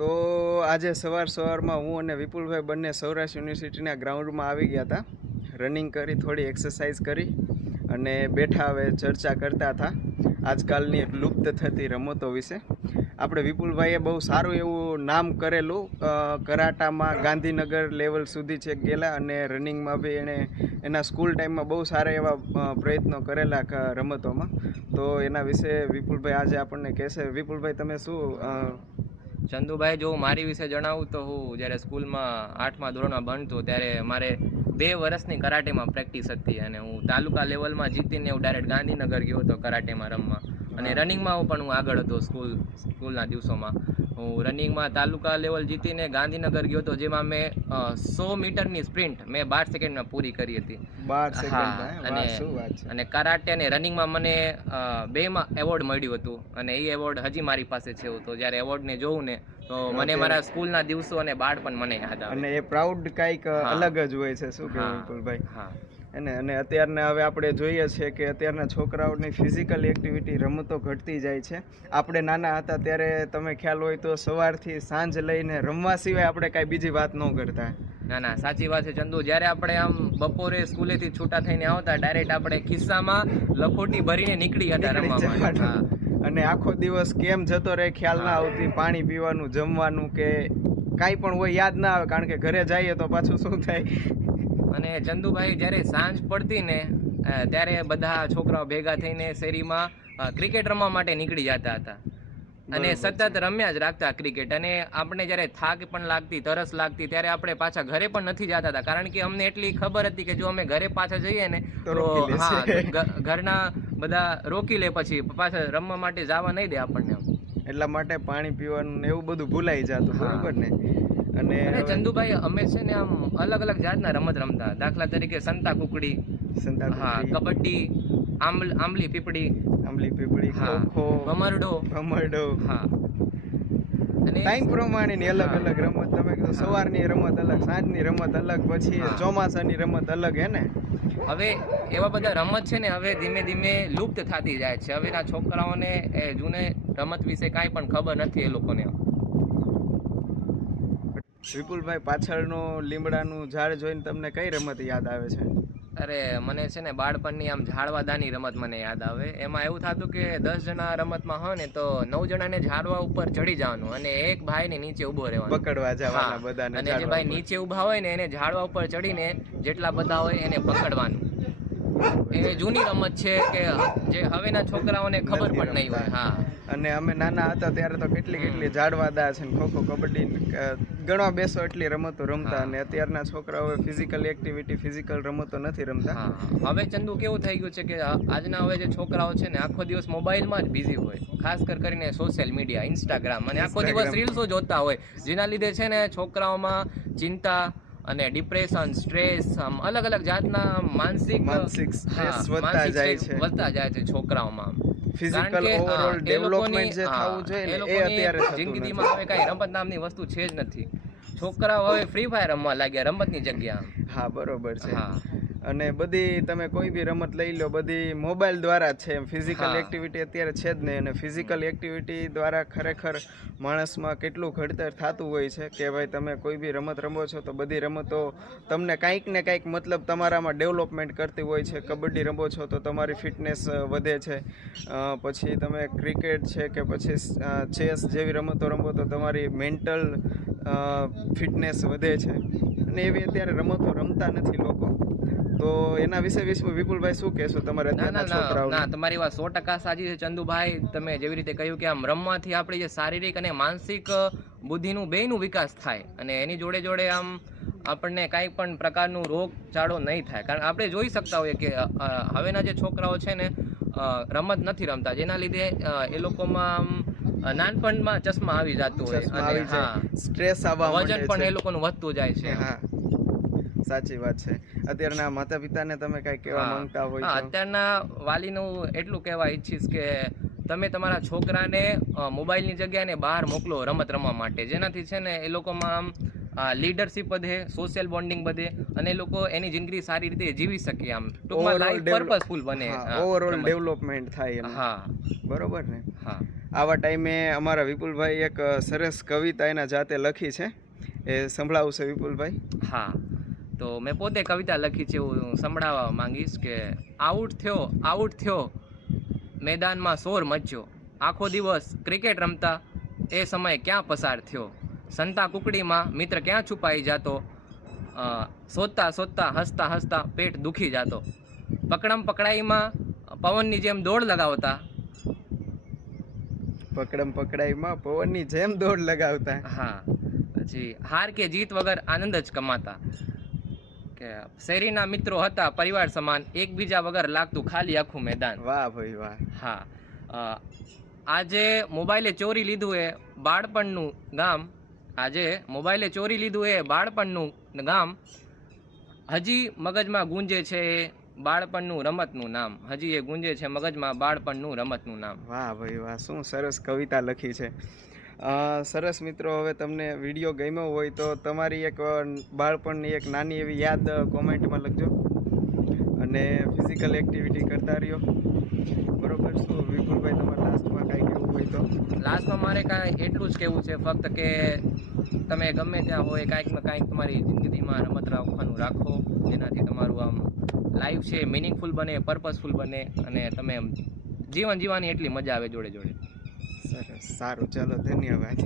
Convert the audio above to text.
તો આજે સવારમાં હું અને વિપુલભાઈ બંને સૌરાષ્ટ્ર યુનિવર્સિટીના ગ્રાઉન્ડમાં આવી ગયા હતા. રનિંગ કરી, થોડી એક્સરસાઇઝ કરી અને બેઠા હવે ચર્ચા કરતા હતા આજકાલની લુપ્ત થતી રમતો વિશે. આપણે વિપુલભાઈએ બહુ સારું એવું નામ કરેલું, કરાટામાં ગાંધીનગર લેવલ સુધી છેક ગયેલા અને રનિંગમાં બી એણે એના સ્કૂલ ટાઈમમાં બહુ સારા એવા પ્રયત્નો કરેલા રમતોમાં. તો એના વિશે વિપુલભાઈ આજે આપણને કહેશે. વિપુલભાઈ, તમે શું ચંદુભાઈ, જો મારી વિશે જણાવું તો હું જ્યારે સ્કૂલમાં 8મા ધોરણમાં ભણતો ત્યારે મારે 2 વર્ષની કરાટેમાં પ્રેક્ટિસ હતી અને હું તાલુકા લેવલમાં જીતીને હું ડાયરેક્ટ ગાંધીનગર ગયો હતો કરાટેમાં રમવા. અને રનિંગમાં પણ હું આગળ હતો. સ્કૂલના દિવસોમાં હું રનિંગમાં તાલુકા લેવલ જીતીને ગાંધીનગર ગયો હતો, જેમાં મેં 100 મીટરની સ્પ્રિન્ટ મેં 12 સેકન્ડમાં પૂરી કરી હતી. 12 સેકન્ડ. અને કરાટે અને રનિંગમાં મને 2માં એવોર્ડ મળ્યું હતું અને એ એવોર્ડ હજી મારી પાસે છે. તો જ્યારે એવોર્ડને જોઉં ને તો મને મારા સ્કૂલના દિવસો અને બાળપણ મને યાદ આવે અને એ પ્રાઉડ કાંઈક અલગ જ હોય છે. શું કહેવું વિપુલભાઈ? અને અત્યારના હવે આપણે જોઈએ છીએ કે અત્યારના છોકરાઓની ફિઝિકલ એક્ટિવિટી રમતો ઘટતી જાય છે. આપણે નાના હતા ત્યારે તમે ખ્યાલ હોય તો સવારથી સાંજ લઈને રમવા સિવાય આપણે કાંઈ બીજી વાત ન કરતા. ના, સાચી વાત છે ચંદુ. જ્યારે આપણે આમ બપોરે સ્કૂલેથી છૂટા થઈને આવતા, ડાયરેક્ટ આપણે ખિસ્સામાં લખોટી ભરીને નીકળી હતા રમવા માટે. અને આખો દિવસ કેમ જતો રહે ખ્યાલ ના આવતી. પાણી પીવાનું, જમવાનું કે કાંઈ પણ હોય યાદ ના આવે, કારણ કે ઘરે જઈએ તો પાછું શું થાય. અને ચંદુભાઈ, જ્યારે સાંજ પડતી ને ત્યારે બધા છોકરાઓ ભેગા થઈને શેરીમાં ક્રિકેટ રમવા માટે નીકળી જતા હતા અને સતત રમ્યા જ રાખતા ક્રિકેટ. અને આપણે જ્યારે થાક પણ લાગતી, તરસ લાગતી, ત્યારે આપણે પાછા ઘરે પણ નથી જતા હતા, કારણ કે અમને એટલી ખબર હતી કે જો અમે ઘરે પાછા જઈએ ને તો ઘરના બધા રોકી લે, પછી પાછા રમવા માટે જવા નહીં દે આપણને. એટલા માટે પાણી પીવાનું એવું બધું ભૂલાઈ જતું. બરોબર ને? અને ચંદુભાઈ, અમે છે ને આમ અલગ અલગ જાતના રમત રમતા. દાખલા તરીકે સંતા કુકડી, કબડ્ડી, આંબલી પીપળી, ખોખો, ભમરડો. ટાઈમ પ્રમાણેની અલગ અલગ રમત. તમે કીધું સવારની રમત અલગ, સાંજની રમત અલગ, પછી ચોમાસાની રમત અલગ. હે ને? હવે એવા બધા રમત છે ને હવે ધીમે ધીમે લુપ્ત થતી જાય છે. હવેના છોકરાઓને એ જૂને રમત વિશે કાંઈ પણ ખબર નથી એ લોકોને. વિપુલભાઈ, પાછળનું લીમડાનું ઝાડ જોઈને તમને કઈ રમત યાદ આવે છે? અરે, મને છે ને બાળપણની આમ ઝાડવાદાની રમત મને યાદ આવે. એમાં એવું થતું કે 10 જણા રમતમાં હોય ને તો 9 જણાને ઝાડવા ઉપર ચડી જવાનું અને એક ભાઈને નીચે ઊભો રહેવાનો, પકડવા જવાના બધાને. અને જે ભાઈ નીચે ઊભા હોય ને એને ઝાડવા ઉપર ચડીને જેટલા બધા હોય એને પકડવાનું. એ જૂની રમત છે કે જે હવેના છોકરાઓને ખબર પણ નહીં હોય. અને અમે નાના હતા ત્યારે તો કેટલી ઝાડવાદા છે, ખોખો, કબડ્ડી, ગણવા બેસો એટલી રમતો રમતા. અને અત્યારના છોકરાઓ ફિઝિકલ રમતો નથી રમતા. હવે ચંદુ કેવું થઈ ગયું છે કે આજના હવે જે છોકરાઓ છે ને આખો દિવસ મોબાઈલમાં જ બિઝી હોય, ખાસ કરીને સોશિયલ મીડિયા, ઇન્સ્ટાગ્રામ, અને આખો દિવસ રીલ્સો જોતા હોય, જેના લીધે છે ને છોકરાઓમાં ચિંતા અને ડિપ્રેશન, સ્ટ્રેસ, અલગ અલગ જાતના માનસિક સ્ટ્રેસ વધતા જાય છે છોકરાઓમાં. ફિઝિકલ ઓવરઓલ ડેવલપમેન્ટ જે થવું જોઈએ ને એ અત્યારે જિંદગીમાં હવે કઈ રમત નામની વસ્તુ છે જ નથી. છોકરાઓ હવે ફ્રી ફાયર રમવા લાગ્યા રમતની જગ્યા. હા, બરોબર છે. અને બધી તમે કોઈ બી રમત લઈ લો, બધી મોબાઈલ દ્વારા જ છે. ફિઝિકલ એક્ટિવિટી અત્યારે છે જ નહીં. અને ફિઝિકલ એક્ટિવિટી દ્વારા ખરેખર માણસમાં કેટલું ઘડતર થતું હોય છે કે ભાઈ તમે કોઈ બી રમત રમો છો તો બધી રમતો તમને કાંઈક ને કાંઈક મતલબ તમારામાં ડેવલપમેન્ટ કરતી હોય છે. કબડ્ડી રમો છો તો તમારી ફિટનેસ વધે છે. પછી તમે ક્રિકેટ છે કે પછી ચેસ જેવી રમતો રમો તો તમારી મેન્ટલ ફિટનેસ વધે છે. અને એવી અત્યારે રમતો રમતા નથી લોકો. તો એના વિશે વિપુલભાઈ શું કહેશો તમારે? ના, તમારી વાત 100% સાચી છે ચંદુભાઈ. તમે જેવી રીતે કહ્યું કે આમ રમવાથી આપણી જે શારીરિક અને માનસિક બુદ્ધિનું બેયનું વિકાસ થાય અને એની જોડે જોડે આમ આપણને કાંઈ પણ પ્રકારનું રોગચાળો નહીં થાય. કારણ આપણે જોઈ શકતા હોઈએ કે હવેના જે છોકરાઓ છે ને રમત નથી રમતા, જેના લીધે એ લોકોમાં આમ નાનપણમાં ચશ્મા આવી જતું હોય અને સ્ટ્રેસ આવવા માંડે છે, વજન પણ એ લોકોનું વધતું જાય છે. સાચી વાત છે. અત્યારના માતા પિતાને તમે કઈ કહેવા માંગતા હોય? અત્યારના વાલીનું એટલું કહેવા ઈચ્છીશ કે તમે તમારા છોકરાને મોબાઈલની જગ્યાએ બહાર મોકલો રમત રમવા માટે, જેનાથી છે ને એ લોકોમાં આમ લીડરશિપ વધે, સોશિયલ બોન્ડિંગ વધે અને એ લોકો એની જિંદગી સારી રીતે જીવી શકે. આમ ટૂંકમાં લાઈફ પર્પસફુલ બને, ઓવરઓલ ડેવલપમેન્ટ થાય. બરોબર ને? આવા ટાઈમે અમારા વિપુલભાઈ એક સરસ કવિતા એના જાતે લખી છે, એ સંભળાવશે વિપુલભાઈ. હા, તો મેં પોતે કવિતા લખી છે, હું સંભળાવવા માંગીશ કે આઉટ થયો મેદાનમાં શોર મચ્યો, આખો દિવસ ક્રિકેટ રમતા એ સમય ક્યાં પસાર થયો, સંતા કુકડીમાં મિત્ર ક્યાં છુપાઈ જાતો, શોધતા શોધતા હસતા હસતા પેટ દુખી જાતો, પકડમ પકડાઈમાં પવનની જેમ દોડ લગાવતા. પકડમ પકડાઈમાં પવનની જેમ દોડ લગાવતા. હા, પછી હાર કે જીત વગર આનંદ જ કમાતા, કે શેરીના મિત્રો હતા પરિવાર સમાન, એકબીજા વગર લાગતું ખાલી આખું મેદાન. વાહ ભાઈ વાહ. હા, આજે મોબાઈલે ચોરી લીધું એ બાળપણનું ગામ, આજે મોબાઈલે ચોરી લીધું એ બાળપણનું ગામ, હજી મગજમાં ગુંજે છે એ બાળપણનું રમતનું નામ, હજી એ ગુંજે છે મગજમાં બાળપણનું રમતનું નામ. વાહ ભાઈ વાહ, શું સરસ કવિતા લખી છે. સરસ મિત્રો, હવે તમને વિડીયો ગમ્યો હોય તો તમારી એક બાળપણની એક નાની એવી યાદ કોમેન્ટમાં લખજો અને ફિઝિકલ એક્ટિવિટી કરતા રહ્યો. બરોબર. શું વિપુલભાઈ તમારે લાસ્ટમાં કાંઈ કહેવું હોય તો? લાસ્ટમાં મારે કાંઈ એટલું જ કહેવું છે ફક્ત કે તમે ગમે ત્યાં હોય કાંઈક ને કાંઈક તમારી જિંદગીમાં રમત રાખવાનું રાખો, જેનાથી તમારું આમ લાઈફ છે મિનિંગફુલ બને, પર્પઝફુલ બને અને તમે જીવન જીવવાની એટલી મજા આવે જોડે જોડે. સરસ, સારું, ચાલો, ધન્યવાદ.